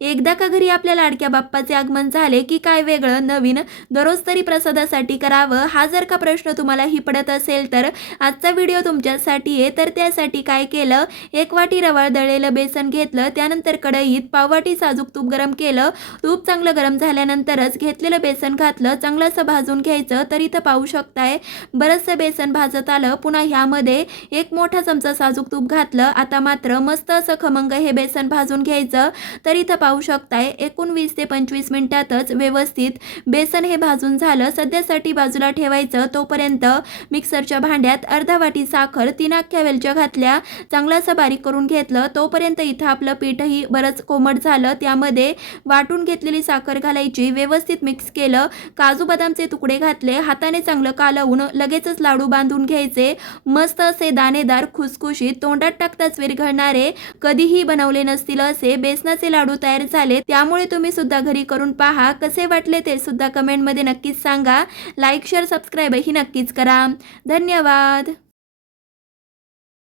एकदा का घरी आपल्या लाडक्या बाप्पाचे आगमन झाले की काय वेगळं नवीन दररोज तरी प्रसादासाठी करावं, हा जर का प्रश्न तुम्हालाही पडत असेल तर आजचा व्हिडिओ तुमच्यासाठी आहे. तर त्यासाठी काय केलं, 1 वाटी रवाळ दळलेलं बेसन घेतलं, त्यानंतर कढईत पाववाटी साजूक तूप गरम केलं. तूप चांगलं गरम झाल्यानंतरच घेतलेलं बेसन घातलं, चांगलं असं भाजून घ्यायचं. तर इथं पाहू शकताय बरंचसं बेसन भाजत आलं. पुन्हा ह्यामध्ये 1 मोठा चमचा साजूक तूप घातलं. आता मात्र मस्त असं खमंग हे बेसन भाजून घ्यायचं. तर इथं पाहू शकताय 19 ते 25 मिनिटातच व्यवस्थित बेसन हे भाजून झालं. सध्यासाठी बाजूला ठेवायचं. तोपर्यंत मिक्सरच्या भांड्यात अर्धा वाटी साखर, 3 अख्ख्या वेलच्या घातल्या, चांगलं असं बारीक करून घेतलं. तोपर्यंत इथं आपलं पीठही बरंच कोमट झालं. त्यामध्ये वाटून घेतलेली साखर घालायची, व्यवस्थित मिक्स केलं. काजू बदामचे तुकडे घातले, हाताने चांगलं कालवून लगेचच लाडू बांधून घ्यायचे. मस्त असे दाणेदार खुसखुशीत तोंडात टाकताच विरघळणारे, कधीही बनवले नसतील असे बेसनाचे लाडू तयार झाले. त्यामुळे तुम्ही सुद्धा घरी करून पहा. कसे वाटले ते सुद्धा कमेंटमध्ये नक्कीच सांगा. लाईक शेअर सबस्क्राईब ही नक्कीच करा. धन्यवाद.